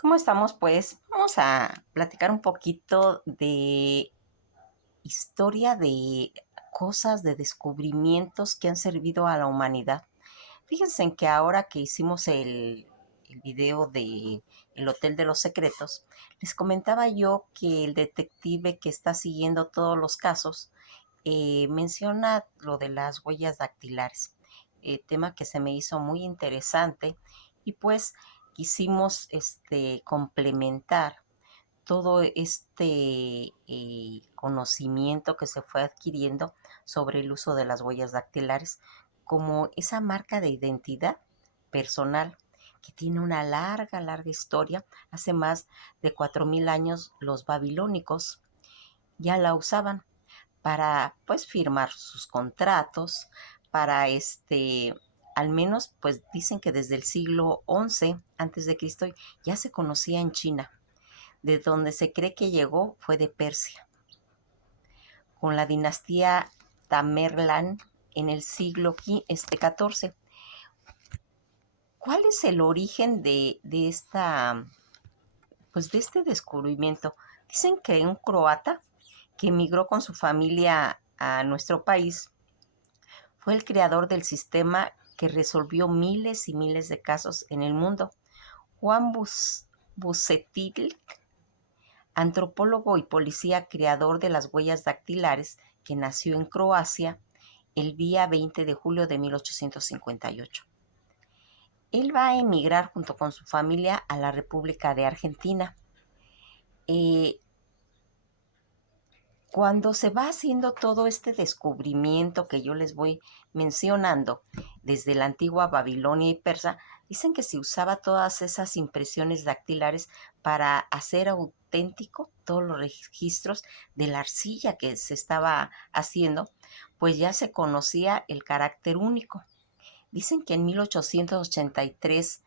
¿Cómo estamos? Pues vamos a platicar un poquito de historia de cosas, de descubrimientos que han servido a la humanidad. Fíjense en que ahora que hicimos el video de El Hotel de los Secretos, les comentaba yo que el detective que está siguiendo todos los casos menciona lo de las huellas dactilares, tema que se me hizo muy interesante y pues quisimos complementar todo este conocimiento que se fue adquiriendo sobre el uso de las huellas dactilares como esa marca de identidad personal que tiene una larga, larga historia. Hace más de 4000 años los babilónicos ya la usaban para pues firmar sus contratos, para al menos pues dicen que desde el siglo XI antes de Cristo ya se conocía en China. De donde se cree que llegó fue de Persia, con la dinastía Tamerlán en el siglo XIV. ¿Cuál es el origen pues de este descubrimiento? Dicen que un croata que emigró con su familia a nuestro país fue el creador del sistema que resolvió miles y miles de casos en el mundo. Juan Bucetil, antropólogo y policía creador de las huellas dactilares, que nació en Croacia el día 20 de julio de 1858. Él va a emigrar junto con su familia a la República de Argentina. Eh, Cuando se va haciendo todo este descubrimiento que yo les voy mencionando, desde la antigua Babilonia y Persa, dicen que se usaba todas esas impresiones dactilares para hacer auténtico todos los registros de la arcilla que se estaba haciendo, pues ya se conocía el carácter único. Dicen que en 1883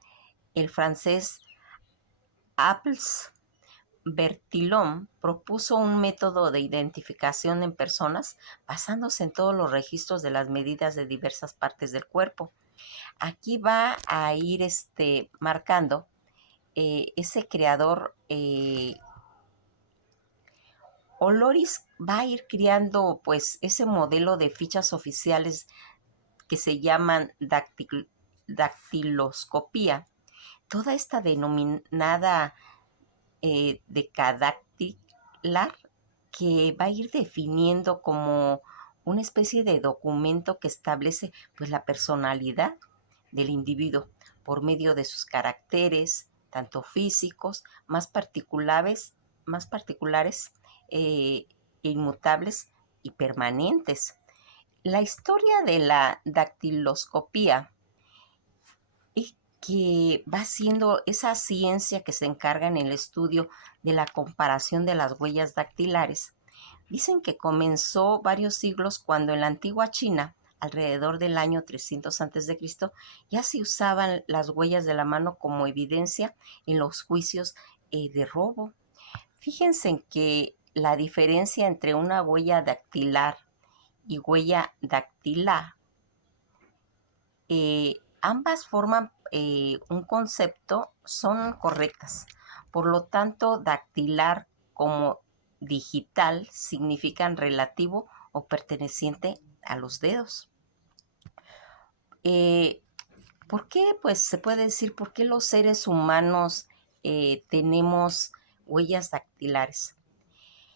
el francés Apples Bertillon propuso un método de identificación en personas basándose en todos los registros de las medidas de diversas partes del cuerpo. Aquí va a ir marcando ese creador. Oloris va a ir creando pues ese modelo de fichas oficiales que se llaman dactiloscopía. Toda esta denominada decadactilar, que va a ir definiendo como una especie de documento que establece pues la personalidad del individuo por medio de sus caracteres, tanto físicos, más particulares eh, inmutables y permanentes. La historia de la dactiloscopía y que va siendo esa ciencia que se encarga en el estudio de la comparación de las huellas dactilares. Dicen que comenzó varios siglos cuando en la antigua China, alrededor del año 300 a.C., ya se usaban las huellas de la mano como evidencia en los juicios de robo. Fíjense en que la diferencia entre una huella dactilar y huella dactilar, ambas forman un concepto, son correctas. Por lo tanto, dactilar como digital significan relativo o perteneciente a los dedos. Eh, ¿Por qué? Pues se puede decir por qué los seres humanos tenemos huellas dactilares.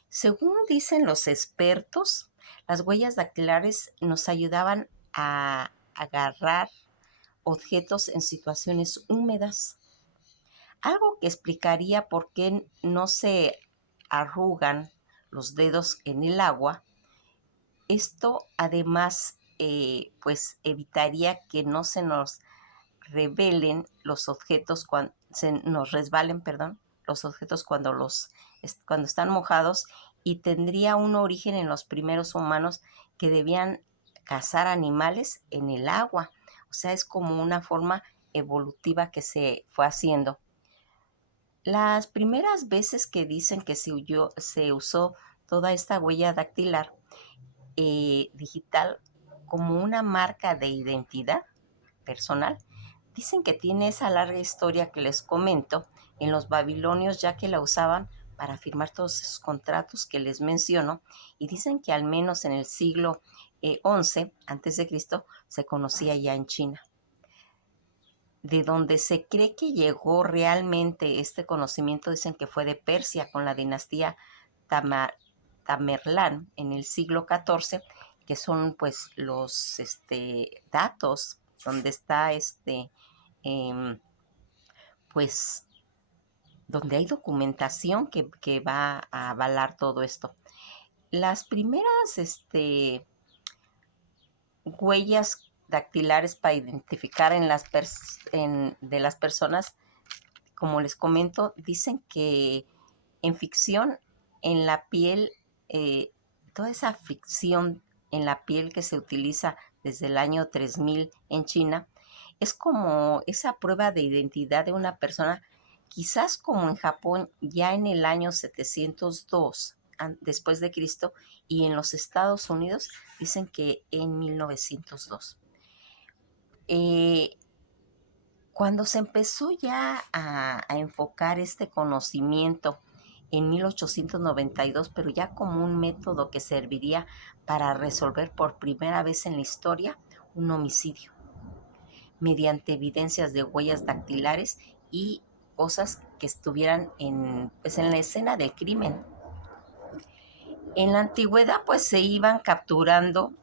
Según dicen los expertos, las huellas dactilares nos ayudaban a agarrar objetos en situaciones húmedas, algo que explicaría por qué no se arrugan los dedos en el agua. Esto además pues evitaría que no se nos revelen los objetos cuando se nos resbalen, perdón, los objetos cuando están mojados, y tendría un origen en los primeros humanos que debían cazar animales en el agua. O sea, es como una forma evolutiva que se fue haciendo. Las primeras veces que dicen que se usó toda esta huella dactilar digital como una marca de identidad personal, Dicen que tiene esa larga historia que les comento en los babilonios, ya que la usaban para firmar todos esos contratos que les menciono, y dicen que al menos en el siglo XI antes de Cristo se conocía ya en China. De donde se cree que llegó realmente este conocimiento, dicen que fue de Persia con la dinastía Tamerlán en el siglo XIV, que son pues los datos donde está eh, pues donde hay documentación que va a avalar todo esto. Las primeras huellas dactilares para identificar de las personas, como les comento, dicen que en ficción, en la piel, eh, toda esa fricción en la piel que se utiliza desde el año 3000 en China, es como esa prueba de identidad de una persona, quizás como en Japón ya en el año 702 después de Cristo, y en los Estados Unidos dicen que en 1902. Eh, Cuando se empezó ya a enfocar este conocimiento en 1892, pero ya como un método que serviría para resolver por primera vez en la historia un homicidio, mediante evidencias de huellas dactilares y cosas que estuvieran pues en la escena del crimen. En la antigüedad pues se iban capturando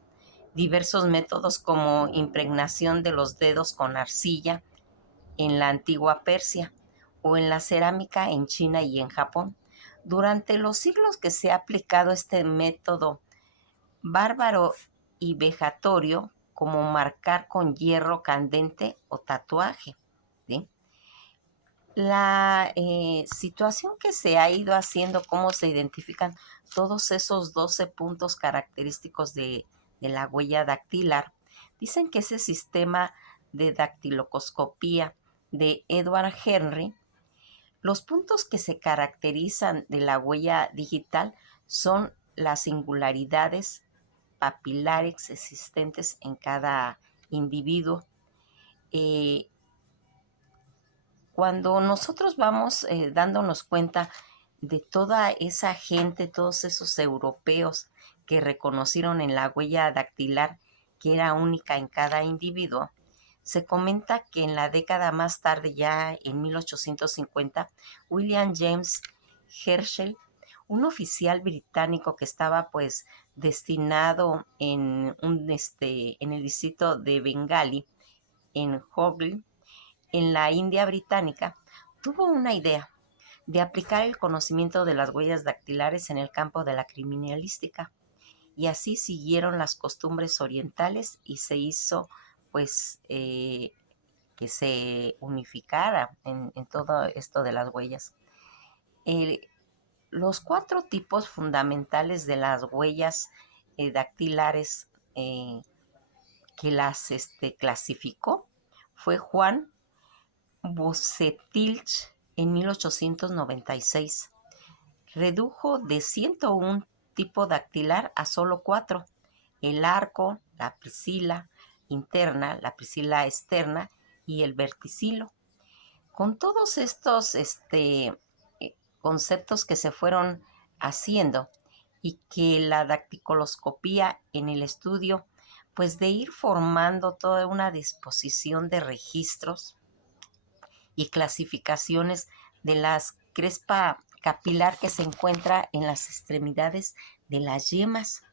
diversos métodos como impregnación de los dedos con arcilla en la antigua Persia o en la cerámica en China y en Japón. Durante los siglos que se ha aplicado este método bárbaro y vejatorio, como marcar con hierro candente o tatuaje, ¿sí? La situación que se ha ido haciendo, cómo se identifican todos esos 12 puntos característicos de la huella dactilar, dicen que ese sistema de dactiloscopía de Edward Henry, los puntos que se caracterizan de la huella digital son las singularidades papilares existentes en cada individuo. Eh, Cuando nosotros vamos dándonos cuenta de toda esa gente, todos esos europeos que reconocieron en la huella dactilar que era única en cada individuo, se comenta que en la década más tarde, ya en 1850, William James Herschel, un oficial británico que estaba pues destinado en el distrito de Bengali, en Hooghly, en la India británica, tuvo una idea de aplicar el conocimiento de las huellas dactilares en el campo de la criminalística. Y así siguieron las costumbres orientales y se hizo pues que se unificara en todo esto de las huellas. Eh, los 4 tipos fundamentales de las huellas dactilares que las clasificó fue Juan Bucetich en 1896. Redujo de 101 tipo dactilar a solo 4: el arco, la priscila interna, la priscila externa y el verticilo. Con todos estos conceptos que se fueron haciendo y que la dactiloscopía en el estudio, pues de ir formando toda una disposición de registros y clasificaciones de las crespa capilar que se encuentra en las extremidades de las yemas.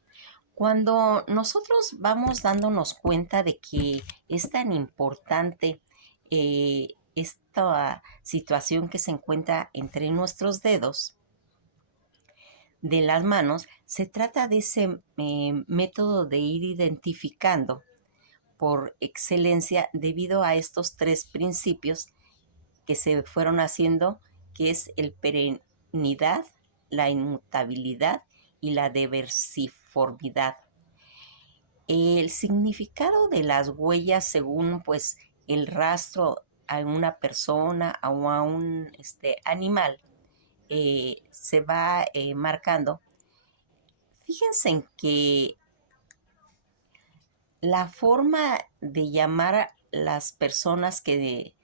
Cuando nosotros vamos dándonos cuenta de que es tan importante esta situación que se encuentra entre nuestros dedos de las manos, se trata de ese método de ir identificando por excelencia debido a estos 3 principios que se fueron haciendo, que es el perennidad, la inmutabilidad y la diversiformidad. El significado de las huellas según pues el rastro a una persona o a un animal se va marcando. Fíjense en que la forma de llamar las personas que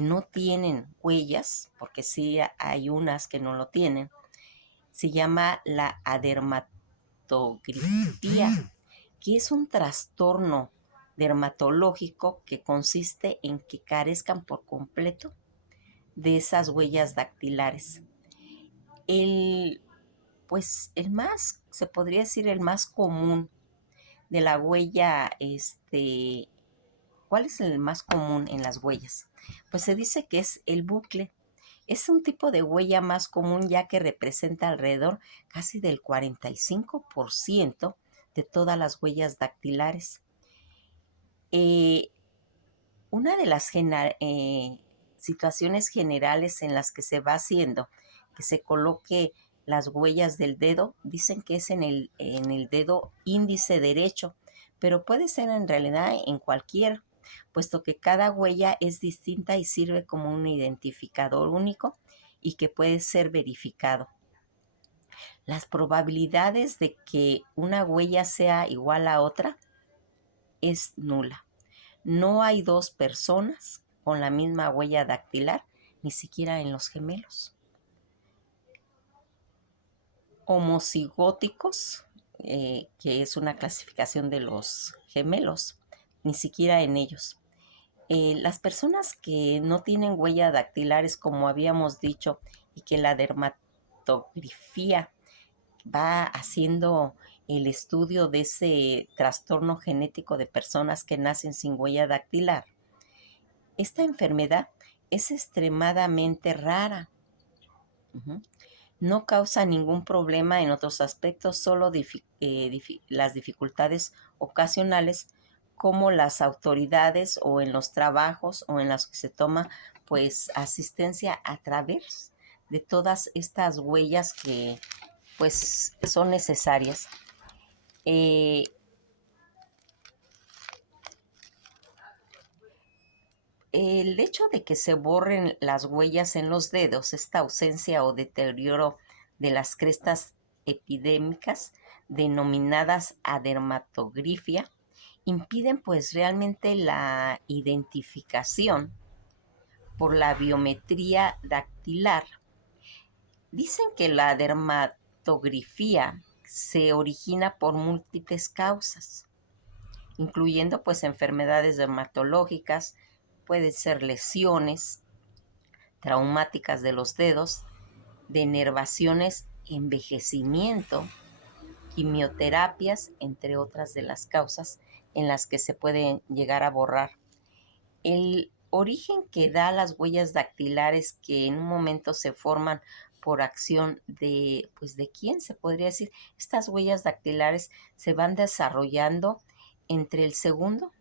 no tienen huellas, porque sí hay unas que no lo tienen, se llama la adermatografía, que es un trastorno dermatológico que consiste en que carezcan por completo de esas huellas dactilares. El, el más, se podría decir el más común de la huella, ¿cuál es el más común en las huellas? Pues se dice que es el bucle. Es un tipo de huella más común ya que representa alrededor casi del 45% de todas las huellas dactilares. Eh, una de las situaciones generales en las que se va haciendo que se coloque las huellas del dedo, dicen que es en el dedo índice derecho, pero puede ser en realidad en cualquier, puesto que cada huella es distinta y sirve como un identificador único y que puede ser verificado. Las probabilidades de que una huella sea igual a otra es nula. No hay dos personas con la misma huella dactilar, ni siquiera en los gemelos. Homocigóticos, que es una clasificación de los gemelos, ni siquiera en ellos. Las personas que no tienen huella dactilares, como habíamos dicho, y que la dermatografía va haciendo el estudio de ese trastorno genético de personas que nacen sin huella dactilar, esta enfermedad es extremadamente rara. No causa ningún problema en otros aspectos, solo las dificultades ocasionales como las autoridades o en los trabajos o en los que se toma pues asistencia a través de todas estas huellas que pues son necesarias. Eh, El hecho de que se borren las huellas en los dedos, esta ausencia o deterioro de las crestas epidémicas denominadas adermatografía, impiden pues realmente la identificación por la biometría dactilar. Dicen que la dermatografía se origina por múltiples causas, incluyendo pues enfermedades dermatológicas, pueden ser lesiones traumáticas de los dedos, denervaciones, envejecimiento, quimioterapias, entre otras de las causas en las que se pueden llegar a borrar. El origen que da las huellas dactilares que en un momento se forman por acción ¿de quién se podría decir? Estas huellas dactilares se van desarrollando entre el segundo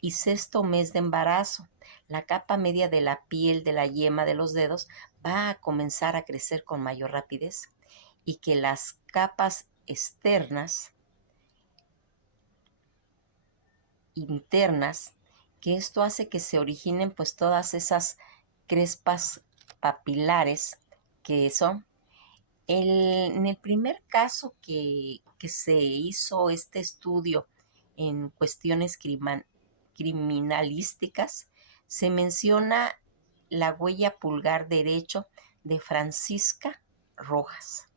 y sexto mes de embarazo. La capa media de la piel de la yema de los dedos va a comenzar a crecer con mayor rapidez y que las capas externas, internas, que esto hace que se originen pues todas esas crespas papilares que son. En el primer caso que se hizo este estudio en cuestiones criminalísticas, se menciona la huella pulgar derecho de Francisca Rojas,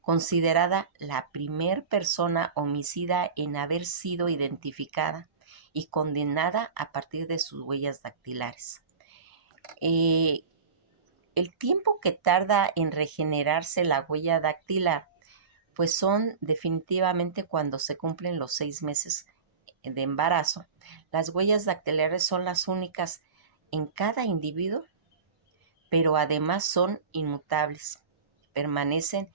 considerada la primer persona homicida en haber sido identificada y condenada a partir de sus huellas dactilares. El tiempo que tarda en regenerarse la huella dactilar, pues son definitivamente cuando se cumplen los 6 meses de embarazo. Las huellas dactilares son las únicas en cada individuo, pero además son inmutables, permanecen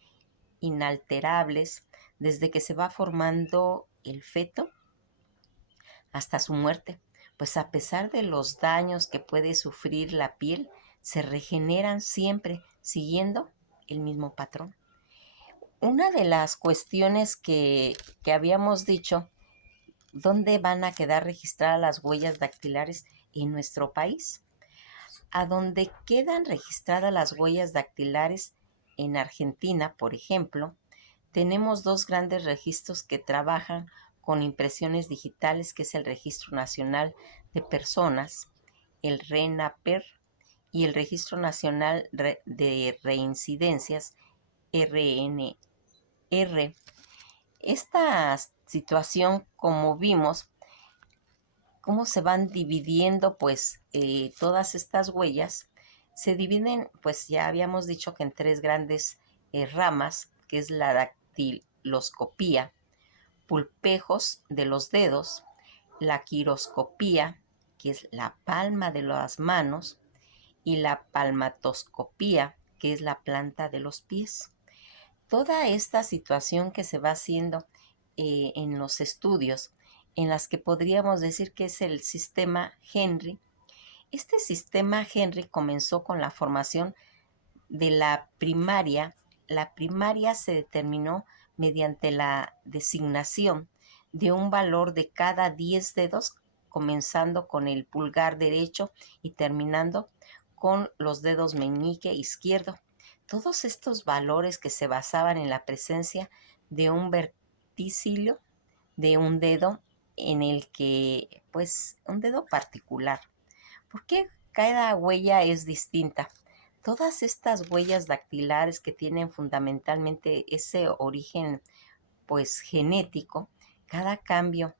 inalterables desde que se va formando el feto hasta su muerte, pues a pesar de los daños que puede sufrir la piel, se regeneran siempre siguiendo el mismo patrón. Una de las cuestiones que habíamos dicho, ¿dónde van a quedar registradas las huellas dactilares en nuestro país? A donde quedan registradas las huellas dactilares en Argentina, por ejemplo, tenemos dos grandes registros que trabajan con impresiones digitales, que es el Registro Nacional de Personas, el RENAPER y el Registro Nacional de Reincidencias, RNR. Esta situación, como vimos, cómo se van dividiendo pues todas estas huellas, se dividen, pues ya habíamos dicho que en tres grandes ramas, que es la dactiloscopía, pulpejos de los dedos, la quiroscopía, que es la palma de las manos, y la palmatoscopía, que es la planta de los pies. Toda esta situación que se va haciendo en los estudios, en las que podríamos decir que es el sistema Henry. Este sistema Henry comenzó con la formación de la primaria. La primaria se determinó mediante la designación de un valor de cada 10 dedos, comenzando con el pulgar derecho y terminando con los dedos meñique izquierdo. Todos estos valores que se basaban en la presencia de un verticilo de un dedo en el que, pues, un dedo particular. ¿Por qué cada huella es distinta? Todas estas huellas dactilares que tienen fundamentalmente ese origen, pues, genético, cada cambio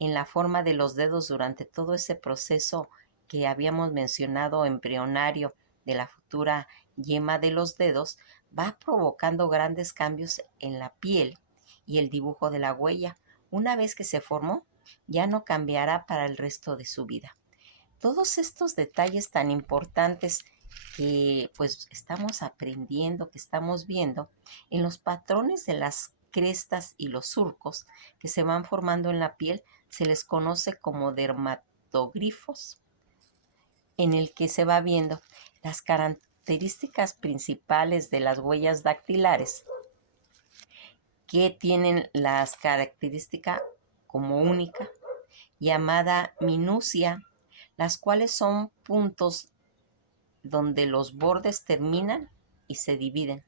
en la forma de los dedos durante todo ese proceso que habíamos mencionado embrionario de la futura yema de los dedos, va provocando grandes cambios en la piel y el dibujo de la huella. Una vez que se formó, ya no cambiará para el resto de su vida. Todos estos detalles tan importantes que pues estamos aprendiendo, que estamos viendo en los patrones de las crestas y los surcos que se van formando en la piel, se les conoce como dermatogrifos, en el que se va viendo las características principales de las huellas dactilares, que tienen las características como única, llamada minucia, las cuales son puntos donde los bordes terminan y se dividen.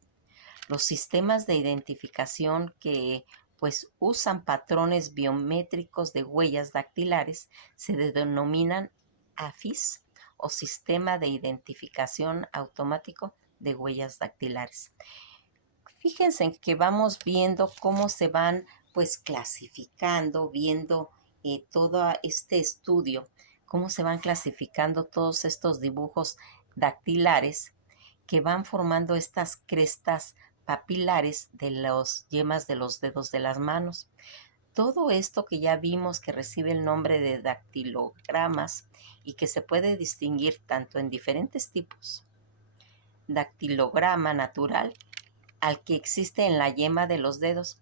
Los sistemas de identificación que pues usan patrones biométricos de huellas dactilares se denominan AFIS o Sistema de Identificación Automático de Huellas Dactilares. Fíjense en que vamos viendo cómo se van pues clasificando, viendo todo este estudio, cómo se van clasificando todos estos dibujos dactilares que van formando estas crestas papilares de las yemas de los dedos de las manos. Todo esto que ya vimos que recibe el nombre de dactilogramas y que se puede distinguir tanto en diferentes tipos. Dactilograma natural, al que existe en la yema de los dedos,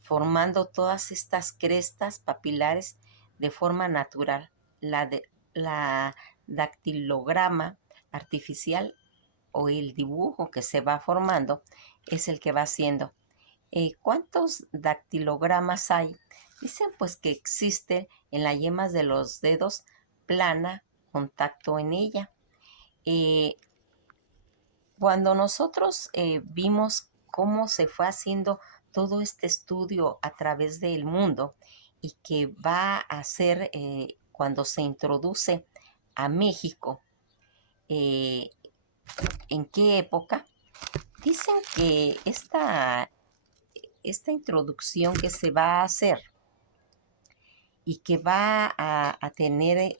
formando todas estas crestas papilares de forma natural. La dactilograma artificial o el dibujo que se va formando es el que va haciendo. ¿Cuántos dactilogramas hay? Dicen pues que existe en las yemas de los dedos plana, contacto en ella. Cuando nosotros vimos cómo se fue haciendo todo este estudio a través del mundo y que va a ser cuando se introduce a México, ¿en qué época? Dicen que esta introducción que se va a hacer y que va a tener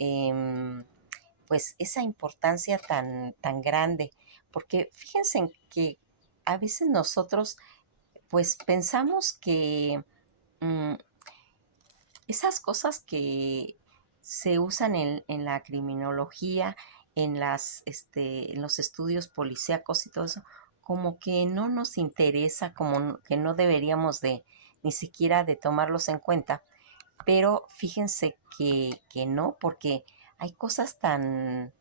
pues esa importancia tan grande, porque fíjense en que a veces nosotros pues pensamos que mm, esas cosas que se usan en la criminología, en los estudios policíacos y todo eso, como que no nos interesa, como que no deberíamos de ni siquiera de tomarlos en cuenta. Pero fíjense que no, porque hay cosas tan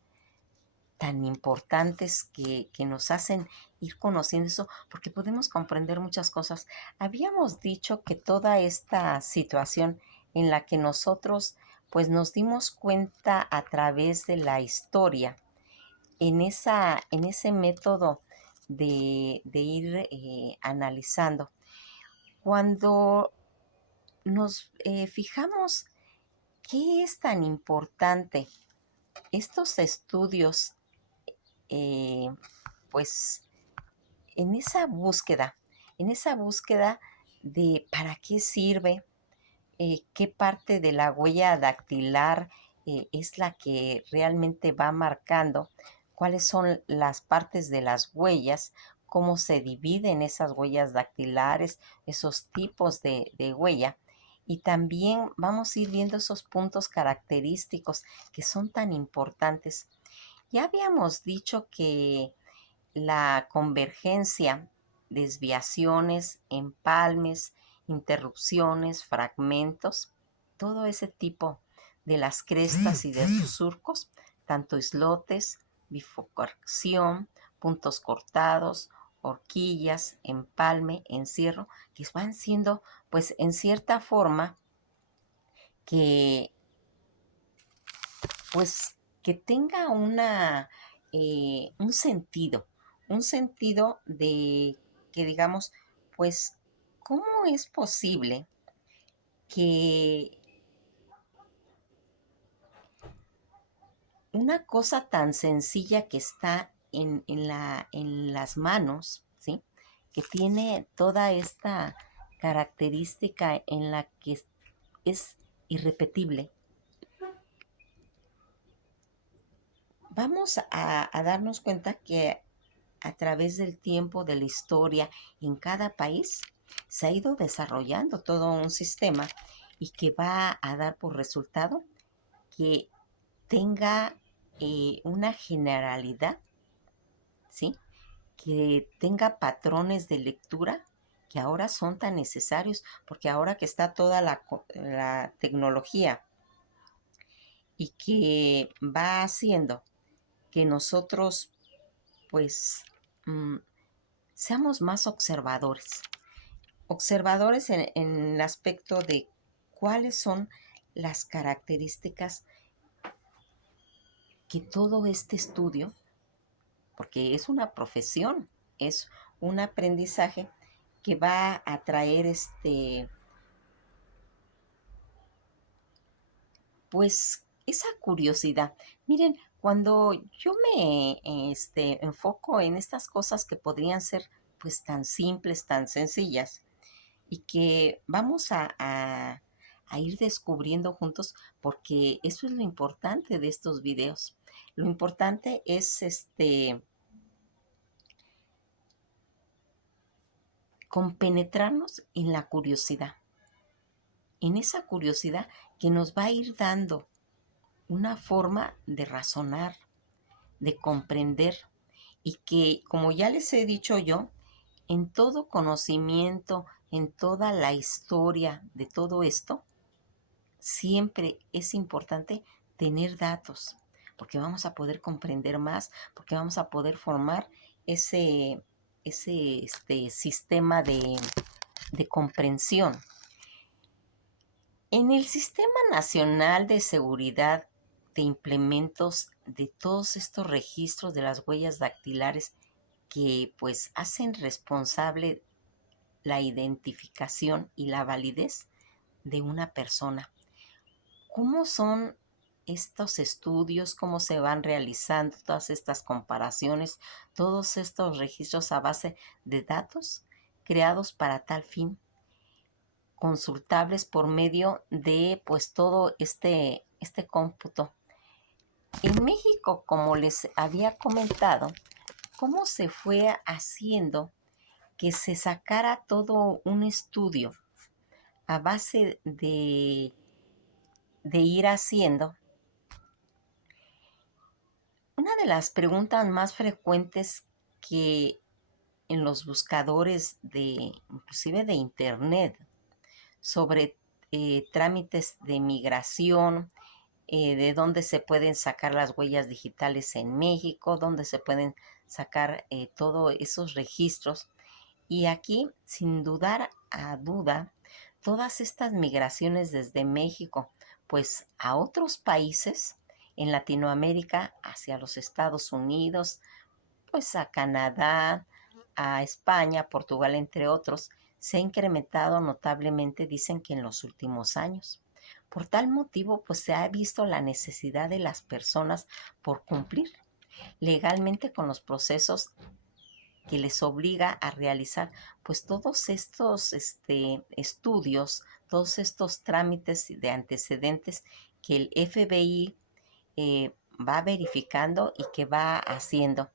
importantes que nos hacen ir conociendo eso, porque podemos comprender muchas cosas. Habíamos dicho que toda esta situación en la que nosotros pues nos dimos cuenta a través de la historia, en ese método de ir analizando, cuando nos fijamos qué es tan importante estos estudios? eh, pues en esa búsqueda de para qué sirve, qué parte de la huella dactilar es la que realmente va marcando, cuáles son las partes de las huellas, cómo se dividen esas huellas dactilares, esos tipos de huella. Y también vamos a ir viendo esos puntos característicos que son tan importantes. Ya habíamos dicho que la convergencia, desviaciones, empalmes, interrupciones, fragmentos, todo ese tipo de las crestas y de sus surcos, tanto islotes, bifurcación, puntos cortados, horquillas, empalme, encierro, que van siendo, pues en cierta forma, que pues que tenga un sentido de que digamos, pues, ¿cómo es posible que una cosa tan sencilla que está en las manos, ¿sí? Que tiene toda esta característica en la que es irrepetible, vamos a darnos cuenta que a través del tiempo, de la historia, en cada país se ha ido desarrollando todo un sistema y que va a dar por resultado que tenga una generalidad, ¿sí? Que tenga patrones de lectura que ahora son tan necesarios, porque ahora que está toda la tecnología y que va haciendo que nosotros, pues, mm, seamos más observadores. Observadores en el aspecto de cuáles son las características que todo este estudio, porque es una profesión, es un aprendizaje que va a traer pues esa curiosidad. Miren, cuando yo me enfoco en estas cosas que podrían ser pues tan simples, tan sencillas, y que vamos a ir descubriendo juntos, porque eso es lo importante de estos videos. Lo importante es compenetrarnos en la curiosidad, en esa curiosidad que nos va a ir dando una forma de razonar, de comprender, y que, como ya les he dicho yo, en todo conocimiento, en toda la historia de todo esto, siempre es importante tener datos, porque vamos a poder comprender más, porque vamos a poder formar ese sistema de comprensión. En el Sistema Nacional de Seguridad de Implementos de todos estos registros de las huellas dactilares que pues hacen responsable la identificación y la validez de una persona. ¿Cómo son estos estudios? ¿Cómo se van realizando todas estas comparaciones? Todos estos registros a base de datos creados para tal fin, consultables por medio de pues todo este cómputo. En México, como les había comentado, cómo se fue haciendo que se sacara todo un estudio a base de ir haciendo. Una de las preguntas más frecuentes que en los buscadores inclusive de internet, sobre trámites de migración, de dónde se pueden sacar las huellas digitales en México, dónde se pueden sacar todos esos registros. Y aquí, sin dudar a duda, todas estas migraciones desde México, pues a otros países en Latinoamérica, hacia los Estados Unidos, pues a Canadá, a España, Portugal, entre otros, se ha incrementado notablemente, dicen que en los últimos años. Por tal motivo, pues se ha visto la necesidad de las personas por cumplir legalmente con los procesos que les obliga a realizar pues todos estos estudios, todos estos trámites de antecedentes que el FBI va verificando y que va haciendo.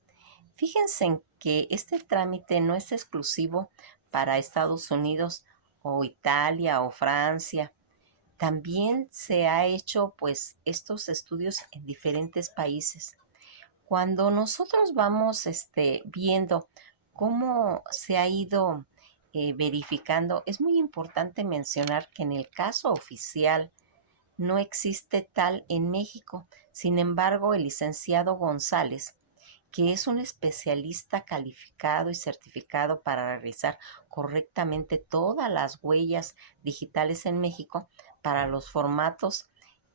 Fíjense en que este trámite no es exclusivo para Estados Unidos o Italia o Francia. También se ha hecho pues estos estudios en diferentes países. Cuando nosotros vamos viendo cómo se ha ido verificando, es muy importante mencionar que en el caso oficial no existe tal en México. Sin embargo, el licenciado González, que es un especialista calificado y certificado para realizar correctamente todas las huellas digitales en México para los formatos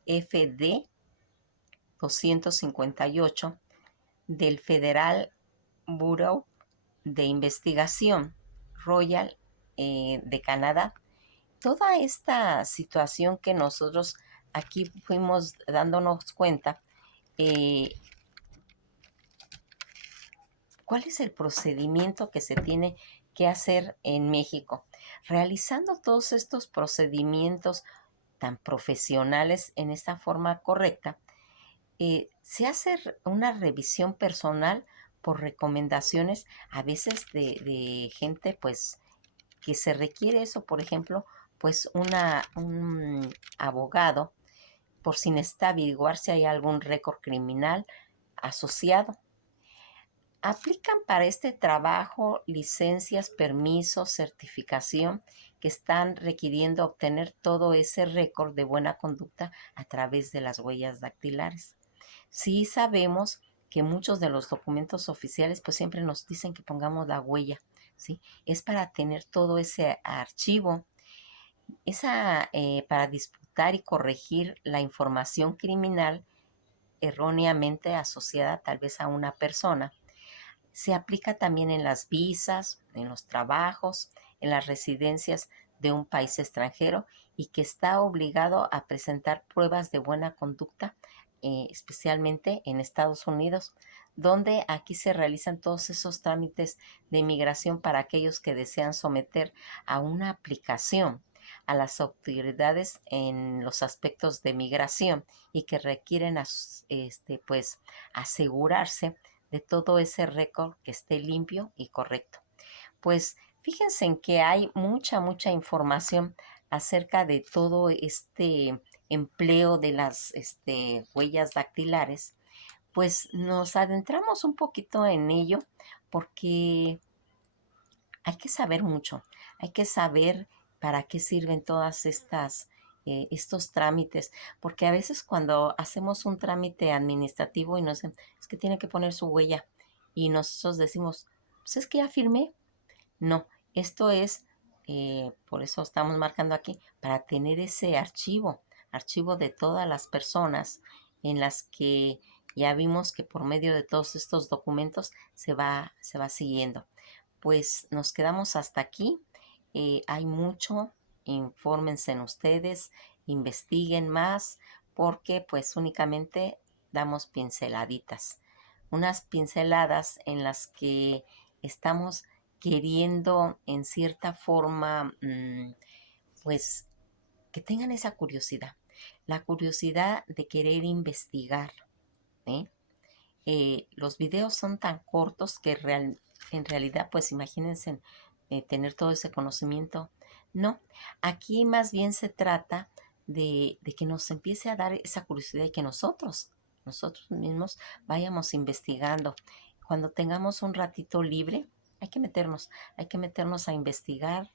FD 258 del Federal Bureau de Investigación Royal de Canadá. Toda esta situación que nosotros aquí fuimos dándonos cuenta, eh, ¿cuál es el procedimiento que se tiene que hacer en México? Realizando todos estos procedimientos tan profesionales en esta forma correcta, se hace una revisión personal por recomendaciones a veces de gente pues que se requiere eso, por ejemplo, pues un abogado por si necesita averiguar si hay algún récord criminal asociado. Aplican para este trabajo licencias, permisos, certificación que están requiriendo obtener todo ese récord de buena conducta a través de las huellas dactilares. Sí sabemos que muchos de los documentos oficiales pues siempre nos dicen que pongamos la huella, ¿sí? Es para tener todo ese archivo, para disputar y corregir la información criminal erróneamente asociada tal vez a una persona. Se aplica también en las visas, en los trabajos, en las residencias de un país extranjero y que está obligado a presentar pruebas de buena conducta, especialmente en Estados Unidos, donde aquí se realizan todos esos trámites de inmigración para aquellos que desean someter a una aplicación a las autoridades en los aspectos de migración y que requieren pues asegurarse de todo ese récord que esté limpio y correcto. Pues fíjense en que hay mucha información acerca de todo este empleo de las huellas dactilares. Pues nos adentramos un poquito en ello porque hay que saber mucho, hay que saber para qué sirven todas estos trámites, porque a veces cuando hacemos un trámite administrativo y nos dicen, es que tiene que poner su huella y nosotros decimos, pues es que ya firmé. No, esto es, por eso estamos marcando aquí, para tener ese archivo de todas las personas en las que ya vimos que por medio de todos estos documentos se va siguiendo. Pues nos quedamos hasta aquí. Hay mucho, infórmense en ustedes, investiguen más, porque pues únicamente damos pinceladitas. Unas pinceladas en las que estamos queriendo en cierta forma, pues que tengan esa curiosidad, la curiosidad de querer investigar. ¿eh? Los videos son tan cortos que en realidad, pues imagínense tener todo ese conocimiento. No, aquí más bien se trata de que nos empiece a dar esa curiosidad y que nosotros mismos vayamos investigando. Cuando tengamos un ratito libre, hay que meternos a investigar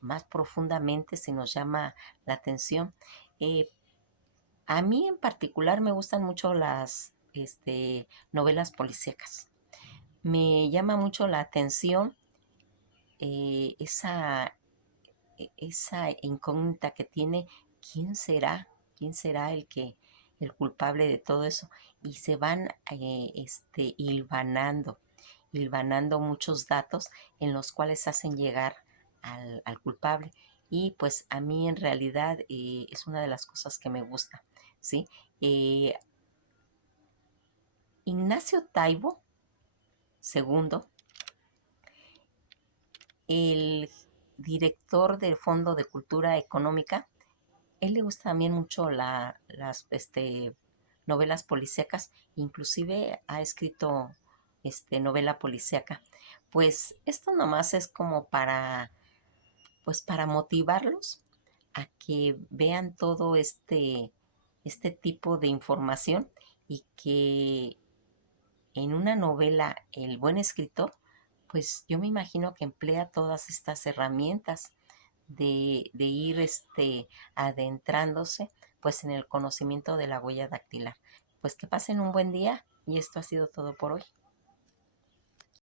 más profundamente si nos llama la atención. Eh, a mí en particular me gustan mucho las novelas policíacas. Me llama mucho la atención eh, esa, esa incógnita que tiene, ¿quién será? ¿Quién será el culpable de todo eso? Y se van hilvanando muchos datos en los cuales hacen llegar al culpable. y pues a mí en realidad es una de las cosas que me gusta, ¿sí? Eh, Ignacio Taibo segundo, el director del Fondo de Cultura Económica, él le gusta también mucho las novelas policíacas, inclusive ha escrito novela policíaca. Pues esto nomás es como pues para motivarlos a que vean todo este tipo de información y que en una novela el buen escritor, pues yo me imagino que emplea todas estas herramientas de ir adentrándose pues en el conocimiento de la huella dactilar. Pues que pasen un buen día y esto ha sido todo por hoy.